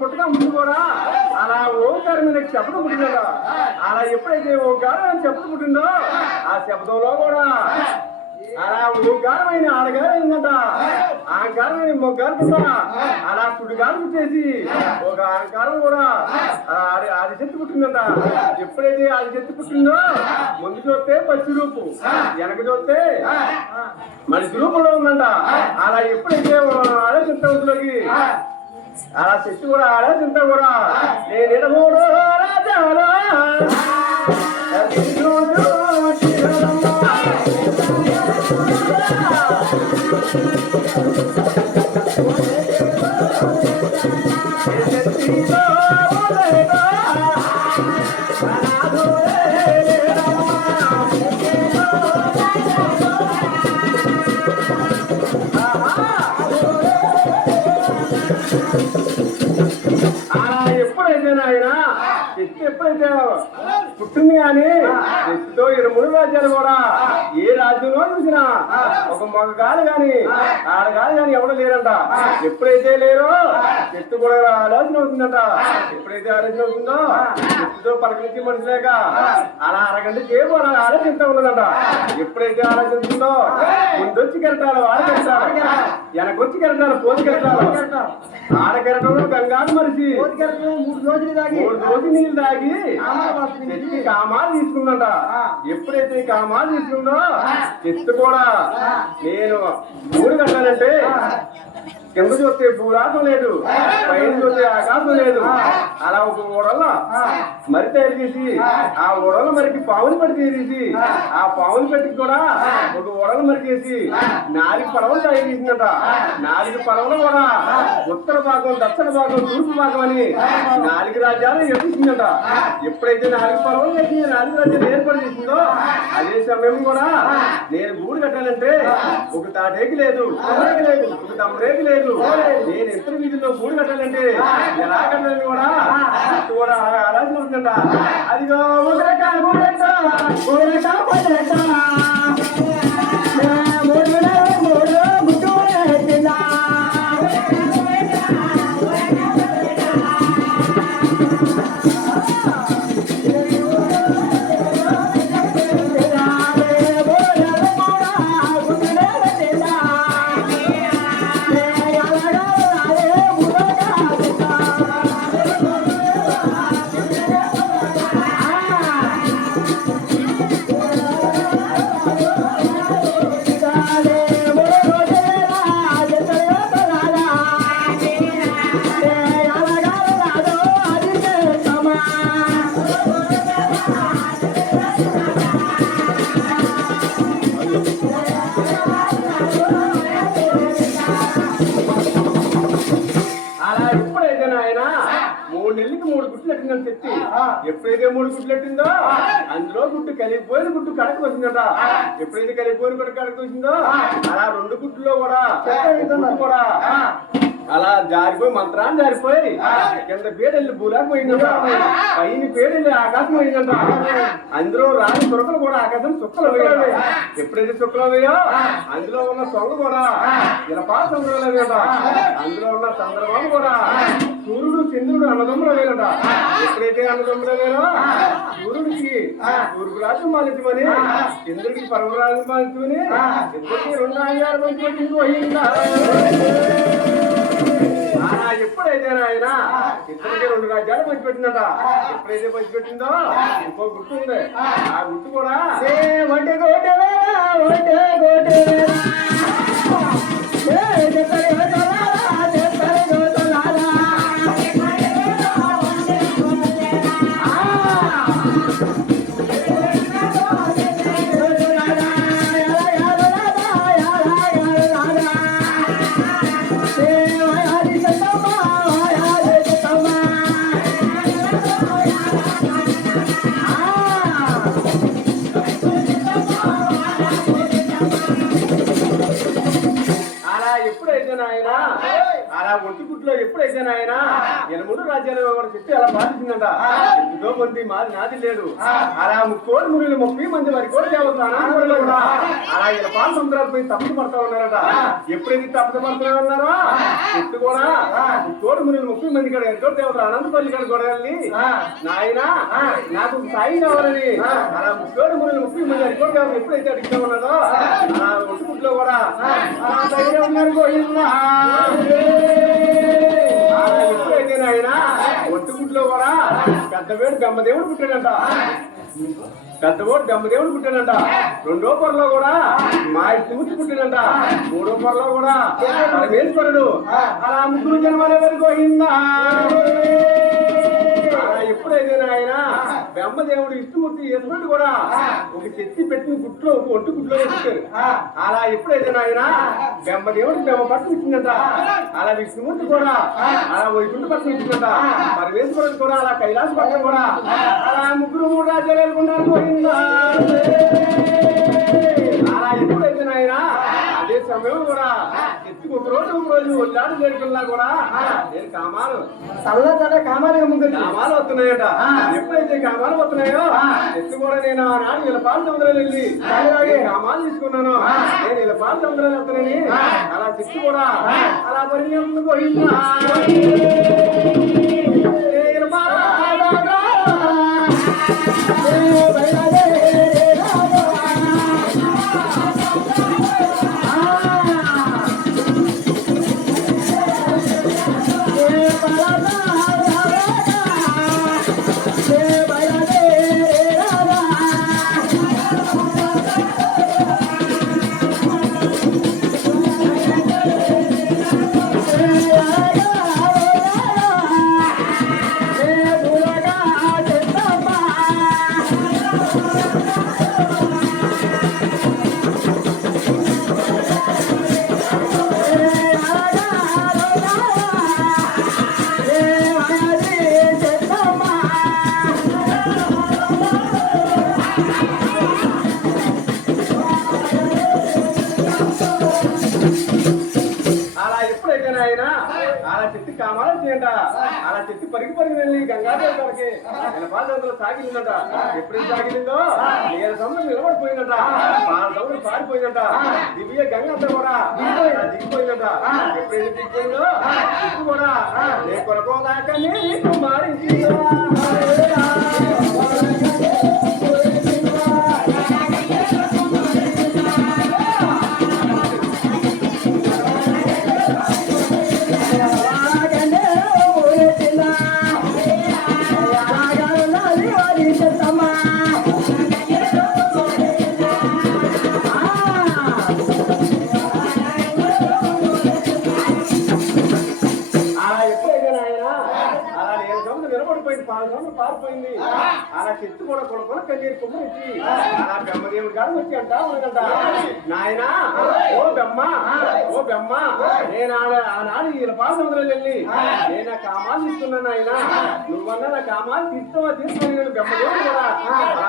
శబ్దం పుట్టిందా అలా ఎప్పుడైతే ఓ అని శబ్దం పుట్టిందో ఆ శబ్దంలో కూడా అలా ఓంకారమైన ఆడగారైందట ఆ కారమైన మొగ్గారు కూడా అలా సుడిగాలు చేసి ఒక ఆంకారం కూడా ఆ ఆడి ఆది చెట్టు పుట్టిందంట. ఎప్పుడైతే ఆది చెట్టు పుట్టిందో ముందు చూస్తే పచ్చి రూపు వెనక చూస్తే మనిషి రూపంలో ఉందంట. అలా ఎప్పుడైతే ఆలోచించలోకి అలా చెట్టు కూడా ఆలోచింత కూడా నేను ఇడమూడు రాజాలో. అలా ఎప్పుడైతే ఆయన చెట్టు ఎప్పుడైతే? పుట్టింది కానీ చెట్టుతో ఇరుముడు రాజ్యాలు కూడా. ఏ రాజ్యంలో చూసినా ఒక మగ కాదు కానీ ఆడగాదు కానీ ఎవరు లేరంట. ఎప్పుడైతే లేరో చెట్టు కూడా ఆలోచన అవుతుందంట. ఎప్పుడైతే ఆలోచన అవుతుందో చెట్టుతో పలకరించి మనిషి లేక అలా అరగంట సేపు అలా ఆలోచిస్తూ ఉన్నదంట. ఎప్పుడైతే ఆలోచిస్తుందో ముందొచ్చి కెరటాలు ఆడ కెరటాలు వెనకొచ్చి కెరటాలు పోతి కెరటాలు. ఆడ కెరటంలో గంగాను మనిషి మూడు రోజులు దాగి మూడు రోజులు నీళ్ళు తాగి కామాలు చెట్టు కామాలు తీసుకుందంట. ఎప్పుడైతే ఈ కామాలు తీసుకుందో చెట్టు కూడా నేను మూడు కట్టాలంటే కింద చూస్తే భూరాకం లేదు. పైన చూస్తే ఆకాశం లేదు. అలా ఒక ఓడల మరి తయారు చేసి ఆ ఓడల మరికి పావుని పడి తీసి ఆ. పావుని పెట్టి కూడా ఒక ఓడల మరికేసి నాలుగు పడవలు తయారు చేసిందంట. నాలుగు పడవలు కూడా ఉత్తర భాగం దక్షిణ భాగం తూర్పు భాగం అని నాలుగు రాజ్యాలు ఎప్పించిందంట ఎప్పుడైతే నాలుగు పడవలు చేసి నాలుగు రాజ్యాలు ఏర్పాటు చేసిందో అదే సమయం కూడా నేను గూడు కట్టాలంటే ఒక తాటేకి లేదు ఒక తమరేకి లేదు. నేను ఇతర వీధిలో గూడు కట్టాలంటే? ఎలా కట్టాలని కూడా? కూడా ఆలోచన అవుతుందంట అదిగో. ఊరట మూడు నెలలకి మూడు గుట్లు ఎట్టిందని చెప్పి. ఎప్పుడైతే మూడు గుట్లు ఎట్టిందో అందులో గుట్టు కలిగిపోయిన గుట్టు కడకు వచ్చిందట. ఎప్పుడైతే కలిగిపోయిన గుట్టు కడకు వచ్చిందో అలా రెండు గుట్టులో కూడా కూడా అలా జారిపోయి మంత్రాన్ని జారిపోయి కింద పేడెళ్ళి భూలాకి పోయిందంట. పైన పేడెళ్ళి ఆకాశం పోయిందంట. అందులో రాని చురకలు కూడా ఆకాశం చుక్కలు వేయాలి ఎప్పుడైతే చుక్కలు వేయో అందులో ఉన్న సొంగ కూడా ఇలపా సొంగలు వేయట అందులో ఉన్న చంద్రబాబు కూడా సూర్యుడు చంద్రుడు అన్నదమ్ములు వేయట ఎప్పుడైతే అన్నదమ్ములు వేయో సూర్యుడికి తూర్పు రాజ్యం మాలించమని చంద్రుడికి పరమ రాజ్యం మాలించమని ఇద్దరికి రెండు ఆధారం పోయిందా. ఎప్పుడైతే ఆయన ఇద్దరికి రెండు రాజ్యాలు పంచిపెట్టిందట. ఎప్పుడైతే పంచిపెట్టిందో ఇంకో గుర్తు ఉంది. ఆ. గుర్తు కూడా గోటెవేరా ఒంటి గోటెవేరా ఎప్పుడైతే ఆయన ఎనముడు రాజ్యాలు కూడా చెప్పి అలా బాధించిందంట ఎంతో మంది మాది నాది లేదు అలా ముక్కోడి మునులు ముప్పై మంది వారి కూడా దేవతలు అనాథలు కూడా అలా ఇలా పాల సముద్రాలు పోయి తప్పులు పడతా ఉన్నారట ఎప్పుడైతే తప్పులు పడుతున్నా ఉన్నారో చెట్టు కూడా ముక్కోడి మునులు ముప్పై మంది కూడా ఎంతో దేవతలు అనంతపల్లి కాడ కూడా వెళ్ళి నాయన నాకు సాయి కావాలని అలా ముక్కోడి మునులు ముప్పై మంది వారి కూడా దేవతలు ఎప్పుడైతే అడిగితే ఉన్నదో అలా ఒట్టుకుంట్లో కూడా ధైర్యం ఉన్నారు పెద్దవేడు బ్రహ్మదేవుడు పుట్టాడంట. పెద్దవాడు బ్రహ్మదేవుడు పుట్టాడంట. రెండో పొరలో కూడా మా తిముతి పుట్టాడంట. మూడో పొరలో కూడా పరమేశ్వరుడు. అలా ముగ్గురు జన్మల వరకు అయిందా ఎప్పుడైతే ఆయన బ్రహ్మదేవుడు విష్ణుమూర్తి యశ్వరుడు కూడా ఒక చెత్తి పెట్టిన గుట్లో ఒక ఒట్టు గుట్లో పెట్టారు. అలా ఎప్పుడైతే ఆయన బ్రహ్మదేవుడు బ్రహ్మ పట్టు ఇచ్చిందంట అలా విష్ణుమూర్తి కూడా అలా వైకుంఠ పట్టు ఇచ్చిందంట పరమేశ్వరుడు కూడా అలా కైలాస పట్టం కూడా అలా ముగ్గురు మూడు రాజ్యాలు వెళ్ళుకున్నారు. రోజు ఒక రోజు ఒళ్ళాడు చేరుకున్నా కూడా నేను కామాలు. చల్లదన కామాలిగా ముందు కామాలు వస్తున్నాయట. ఎప్పుడైతే కామాలు వస్తున్నాయో ఎత్తు కూడా నేను ఆనాడు ఇలా పాల సముద్రాలు వెళ్ళి కామాలు తీసుకున్నాను. నేను ఇలా పాల సముద్రాలు వెళ్తానని అలా చెట్టు కూడా అలా పరిణామం పోయిందా? అలా ఎప్పుడైతే ఆయన అలా చెట్టు కామాలు చేయంట అలా చెట్టు పరిగి పరిగి వెళ్ళి గంగాదేవి గారికి పాలదంలో సాగిందంట ఎప్పుడు సాగిందో ఏడు సంవత్సరం నిలబడిపోయిందంట. పాల సంవత్సరం పారిపోయిందంట. దివ్య గంగ అంతా కూడా దిగిపోయిందంట. ఎప్పుడైతే దిగిపోయిందో? కూడా. నేను కొనుక్కోదాకా నీకు మారించిందా అలా చెట్టు కూడా కొడుకుని కన్నీరు కుమ్మరించి అలా బెమ్మదేవుడి కాడ వచ్చి అంటా ఉన్నదంట నాయన ఓ బెమ్మ ఓ బెమ్మ నేను ఆనాడు ఈయన పాల సముద్రం వెళ్ళి. నేను కామాలు తీసుకున్నాను ఆయన నువ్వన్నా నా కామాలు తీస్తావా తీసుకుని నేను బెమ్మదేవుడు కూడా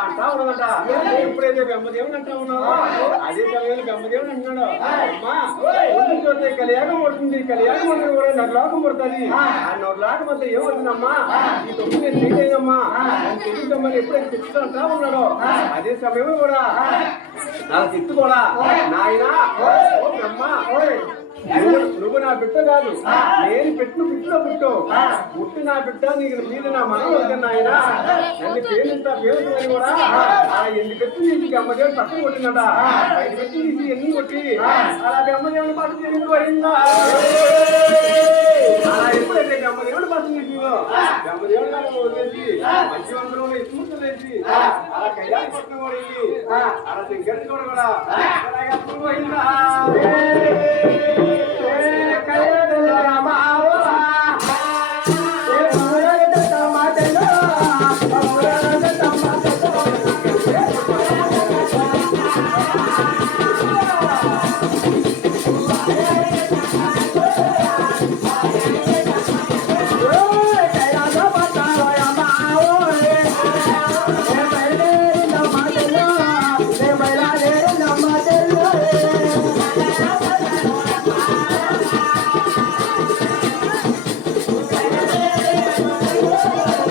అంటా ఉన్నదంట. ఎప్పుడైతే బెమ్మదేవుడు అంటా ఉన్నావో? అదే సమయంలో బెమ్మదేవుడు అంటున్నాడు. అమ్మా చూస్తే కలియాగం పడుతుంది కలియాగం పడుతుంది కూడా నల్లాకం పడుతుంది. ఆ. నల్లాకం అంతా ఏమవుతుందమ్మా? ఈ తొమ్మిది నేను చేయలేదమ్మా అని తెలుగుదమ్మని ఎప్పుడైతే అంటా ఉన్నాడో అదే సమయంలో కూడా. నా చెట్టు కూడా నాయన ఓ బ్రహ్మ నువ్వు నా బిడ్డ కాదు. నేను పెట్టిన బిడ్డలో పుట్టు. పుట్టి నా బిడ్డ నీకు మీరు నా మనం అవుతున్నా ఆయన అన్ని పేరుంట పేరు కూడా. ఆ. ఎన్ని పెట్టి నీకు అమ్మదేవుడు పక్కన కొట్టిందట. ఐదు పెట్టి నీకు ఎన్ని కొట్టి. అలా అమ్మదేవుని పాటు తిరిగి పోయిందా అలా ఎప్పుడైతే అమ్మదేవుడు పాటు తీసిందో అమ్మదేవుడు వదిలేసి మంచి వందలో ఎత్తుకుంటూ లేచి అలా కైలాస పట్నం కూడా వెళ్ళి అలా శంకరి కూడా కూడా అలాగే అప్పుడు పోయిందా